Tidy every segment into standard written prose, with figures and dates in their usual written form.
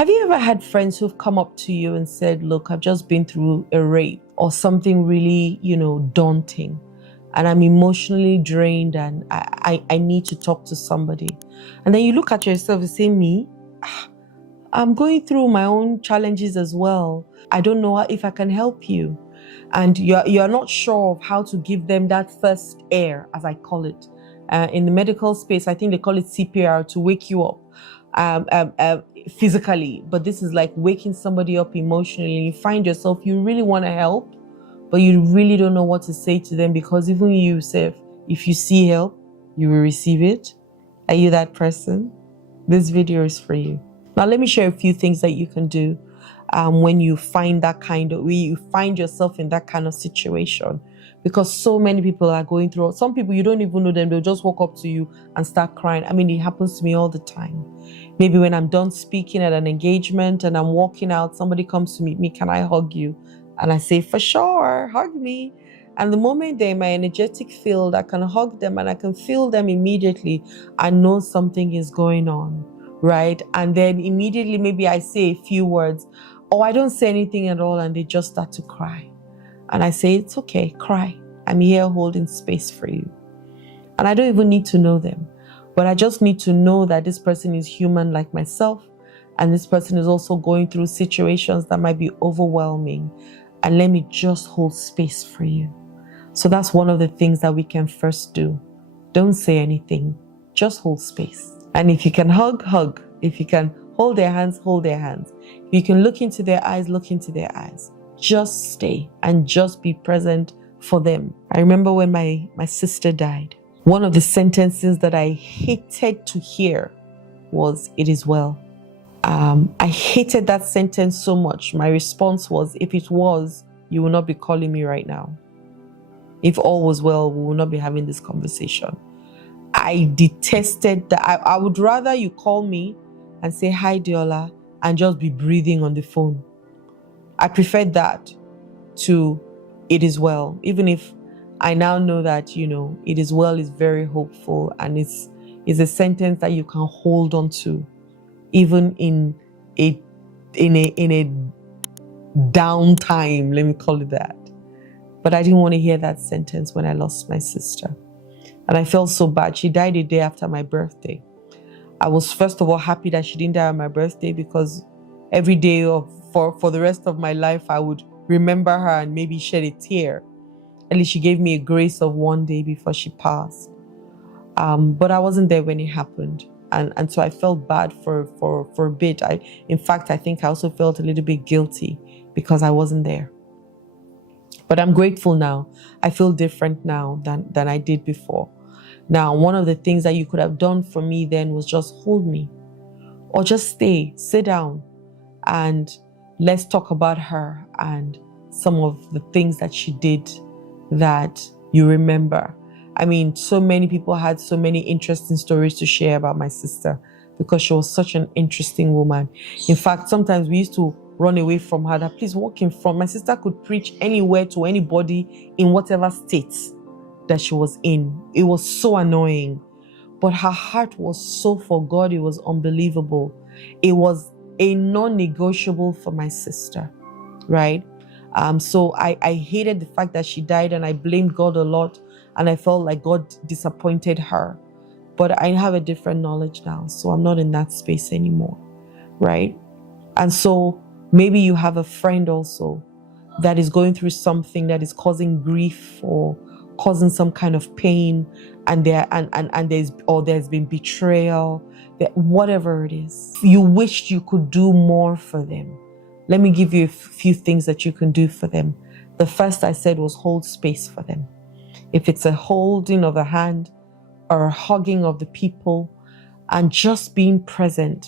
Have you ever had friends who've come up to you and said, look, I've just been through a rape or something really, daunting, and I'm emotionally drained and I need to talk to somebody. And then you look at yourself and say, me? I'm going through my own challenges as well. I don't know if I can help you. And you're not sure of how to give them that first air, as I call it. In the medical space, I think they call it CPR, to wake you up physically. But this is like waking somebody up emotionally. You find yourself, you really want to help, but you really don't know what to say to them, because even you yourself, if you see help, you will receive it. Are you that person? This video is for you. Now, let me share a few things that you can do when you find yourself in that kind of situation, because so many people are going through. Some people, you don't even know them. They'll just walk up to you and start crying. I mean, it happens to me all the time. Maybe when I'm done speaking at an engagement and I'm walking out, somebody comes to meet me, can I hug you? And I say, for sure, hug me. And the moment they're in my energetic field, I can hug them and I can feel them immediately. I know something is going on, right? And then immediately, maybe I say a few words, or I don't say anything at all, and they just start to cry. And I say, it's okay, cry. I'm here holding space for you. And I don't even need to know them, but I just need to know that this person is human like myself, and this person is also going through situations that might be overwhelming. And let me just hold space for you. So that's one of the things that we can first do. Don't say anything, just hold space. And if you can hug, hug. If you can hold their hands, hold their hands. If you can look into their eyes, look into their eyes. Just stay and just be present for them. I remember when my sister died, one of the sentences that I hated to hear was, it is well. I hated that sentence so much. My response was, if it was, you will not be calling me right now. If all was well, we will not be having this conversation. I detested that. I would rather you call me and say, hi, Adeola, and just be breathing on the phone. I preferred that to it is well, even if I now know that, it is well is very hopeful, and it's a sentence that you can hold on to, even in a downtime, let me call it that. But I didn't want to hear that sentence when I lost my sister. And I felt so bad. She died a day after my birthday. I was, first of all, happy that she didn't die on my birthday, because every day for the rest of my life, I would remember her and maybe shed a tear. At least she gave me a grace of one day before she passed. But I wasn't there when it happened. And so I felt bad for a bit. In fact, I think I also felt a little bit guilty because I wasn't there. But I'm grateful now. I feel different now than I did before. Now, one of the things that you could have done for me then was just hold me, or just sit down, and let's talk about her and some of the things that she did that you remember. I mean, so many people had so many interesting stories to share about my sister, because she was such an interesting woman. In fact, sometimes we used to run away from her, that please walk in front. My sister could preach anywhere to anybody in whatever state that she was in. It was so annoying. But her heart was so for God, it was unbelievable. It was a non-negotiable for my sister, right? So I hated the fact that she died, and I blamed God a lot, and I felt like God disappointed her. But I have a different knowledge now, so I'm not in that space anymore, right? And so maybe you have a friend also that is going through something that is causing grief or causing some kind of pain, and there's been betrayal, whatever it is. You wished you could do more for them. Let me give you a few things that you can do for them. The first I said was hold space for them. If it's a holding of a hand or a hugging of the people, and just being present,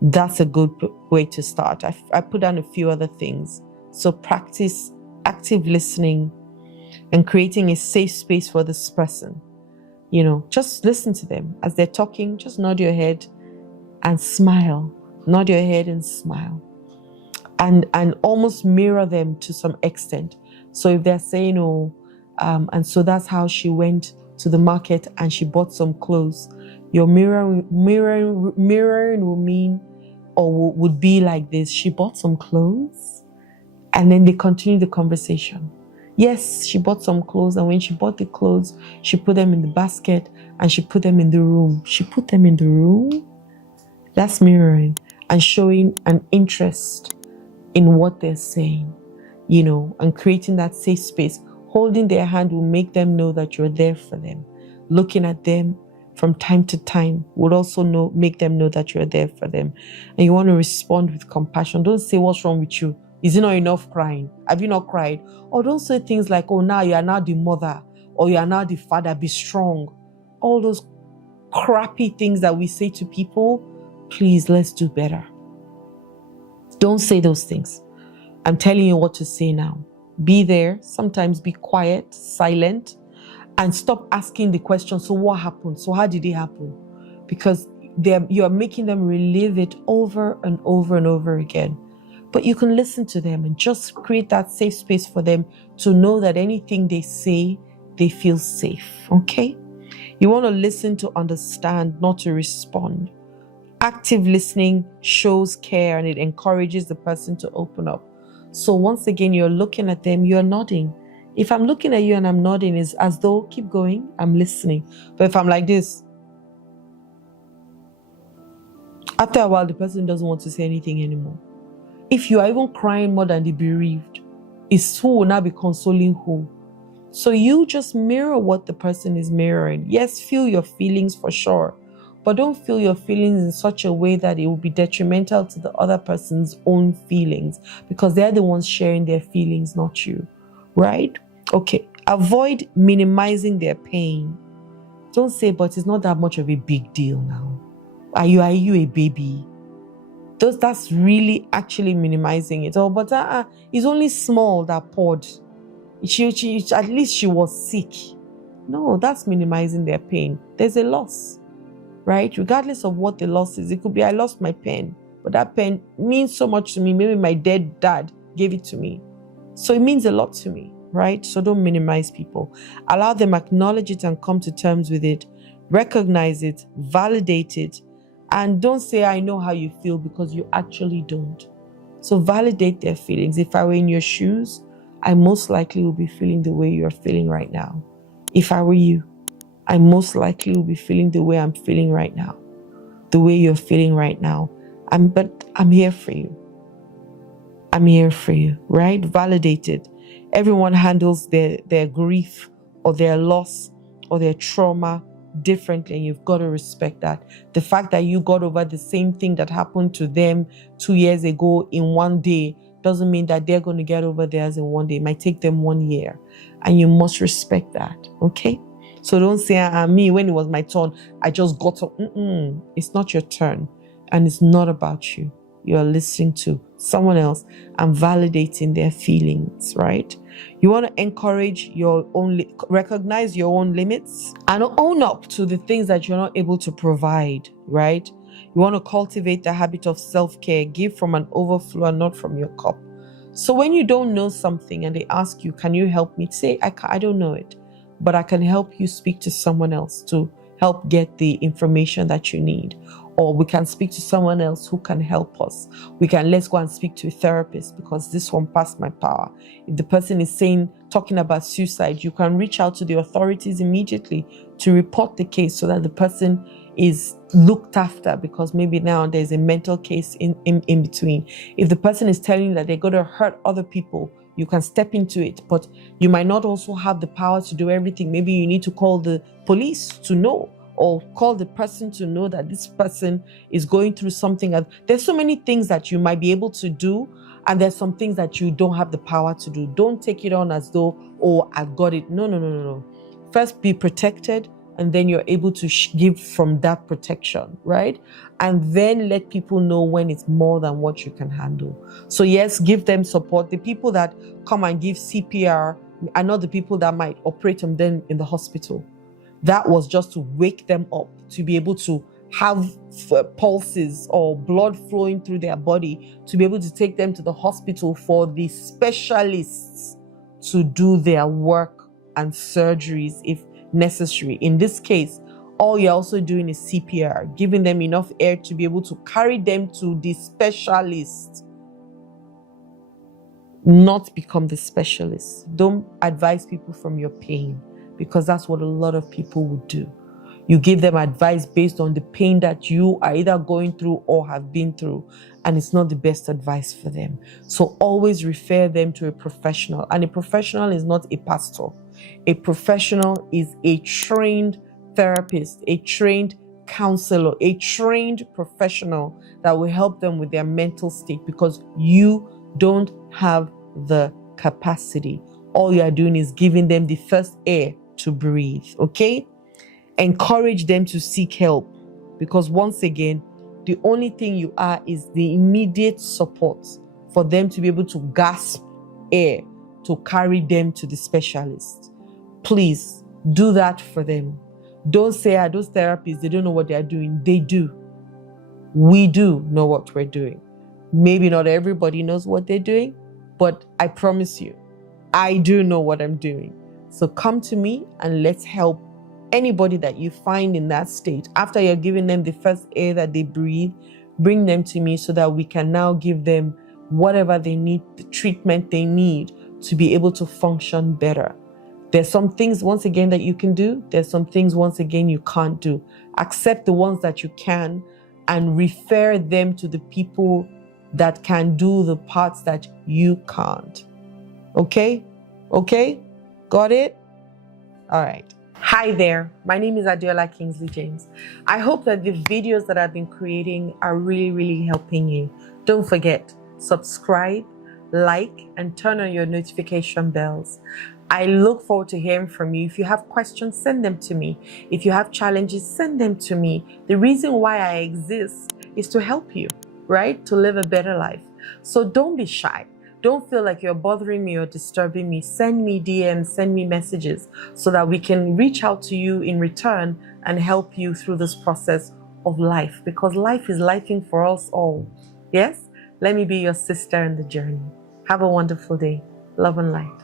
that's a good way to start. I put down a few other things. So practice active listening and creating a safe space for this person. Just listen to them as they're talking. Just nod your head and smile. Nod your head and smile. And almost mirror them to some extent. So if they're saying, and so that's how she went to the market and she bought some clothes, Your mirroring will mean, or would be like this. She bought some clothes, and then they continue the conversation. Yes, she bought some clothes, and when she bought the clothes, she put them in the basket and she put them in the room. She put them in the room. That's mirroring and showing an interest in what they're saying, and creating that safe space. Holding their hand will make them know that you're there for them. Looking at them from time to time would also make them know that you're there for them. And you want to respond with compassion. Don't say, what's wrong with you? Is it not enough crying? Have you not cried? Or don't say things like, oh, now you are now the mother, or you are now the father, be strong. All those crappy things that we say to people, please, let's do better. Don't say those things. I'm telling you what to say now. Be there. Sometimes be quiet, silent, and stop asking the question, so what happened? So how did it happen? Because you are making them relive it over and over and over again. But you can listen to them and just create that safe space for them to know that anything they say, they feel safe, okay? You want to listen to understand, not to respond. Active listening shows care and it encourages the person to open up. So once again, you're looking at them, you're nodding. If I'm looking at you and I'm nodding, it's as though, keep going, I'm listening. But if I'm like this, after a while, the person doesn't want to say anything anymore. If you are even crying more than the bereaved, it's who will now be consoling who. So you just mirror what the person is mirroring. Yes, feel your feelings for sure, but don't feel your feelings in such a way that it will be detrimental to the other person's own feelings, because they're the ones sharing their feelings, not you, right? Okay, avoid minimizing their pain. Don't say, but it's not that much of a big deal now. Are you a baby? That's really actually minimizing it. Oh, but it's only small, that poured. At least she was sick. No, that's minimizing their pain. There's a loss, right? Regardless of what the loss is. It could be, I lost my pen, but that pen means so much to me. Maybe my dead dad gave it to me. So it means a lot to me, right? So don't minimize people. Allow them acknowledge it and come to terms with it. Recognize it, validate it, and don't say, I know how you feel, because you actually don't. So validate their feelings. If I were in your shoes, I most likely will be feeling the way you're feeling right now. If I were you, I most likely will be feeling the way I'm feeling right now, the way you're feeling right now. But I'm here for you. I'm here for you, right? Validate it. Everyone handles their grief or their loss or their trauma differently, and you've got to respect that. The fact that you got over the same thing that happened to them 2 years ago in one day doesn't mean that they're going to get over theirs in one day. It might take them 1 year, and you must respect that, okay? So don't say, me, when it was my turn, I just got up. It's not your turn, and it's not about you. You're listening to someone else and validating their feelings, right? You want to encourage recognize your own limits and own up to the things that you're not able to provide, right? You want to cultivate the habit of self-care. Give from an overflow and not from your cup. So when you don't know something and they ask you, can you help me? Say, I don't know it, but I can help you speak to someone else to help get the information that you need. Or we can speak to someone else who can help us. Let's go and speak to a therapist, because this one passed my power. If the person is talking about suicide, you can reach out to the authorities immediately to report the case so that the person is looked after, because maybe now there's a mental case in between. If the person is telling you that they're going to hurt other people, you can step into it, but you might not also have the power to do everything. Maybe you need to call the police to know, or call the person to know that this person is going through something. There's so many things that you might be able to do, and there's some things that you don't have the power to do. Don't take it on as though, oh, I've got it. No. First, be protected, and then you're able to give from that protection, right? And then let people know when it's more than what you can handle. So yes, give them support. The people that come and give CPR are not the people that might operate on them in the hospital. That was just to wake them up, to be able to have pulses or blood flowing through their body, to be able to take them to the hospital for the specialists to do their work and surgeries if necessary. In this case, all you're also doing is CPR, giving them enough air to be able to carry them to the specialist, not become the specialist. Don't advise people from your pain, because that's what a lot of people would do. You give them advice based on the pain that you are either going through or have been through, and it's not the best advice for them. So always refer them to a professional, and a professional is not a pastor. A professional is a trained therapist, a trained counselor, a trained professional that will help them with their mental state, because you don't have the capacity. All you are doing is giving them the first air to breathe, okay? Encourage them to seek help, because once again, the only thing you are is the immediate support for them to be able to gasp air to carry them to the specialist. Please do that for them. Don't say, those therapists, they don't know what they are doing. They do. We do know what we're doing. Maybe not everybody knows what they're doing, but I promise you, I do know what I'm doing. So come to me and let's help anybody that you find in that state. After you're giving them the first air that they breathe, bring them to me so that we can now give them whatever they need, the treatment they need to be able to function better. There's some things, once again, that you can do. There's some things, once again, you can't do. Accept the ones that you can and refer them to the people that can do the parts that you can't. Okay? Okay? Got it? All right. Hi there, my name is Adeola Kingsley James. I hope that the videos that I've been creating are really helping you. Don't forget, subscribe, like, and turn on your notification bells. I look forward to hearing from you. If you have questions, send them to me. If you have challenges, send them to me. The reason why I exist is to help you, right? To live a better life. So don't be shy. Don't feel like you're bothering me or disturbing me. Send me DMs, send me messages so that we can reach out to you in return and help you through this process of life, because life is lifing for us all. Yes? Let me be your sister in the journey. Have a wonderful day. Love and light.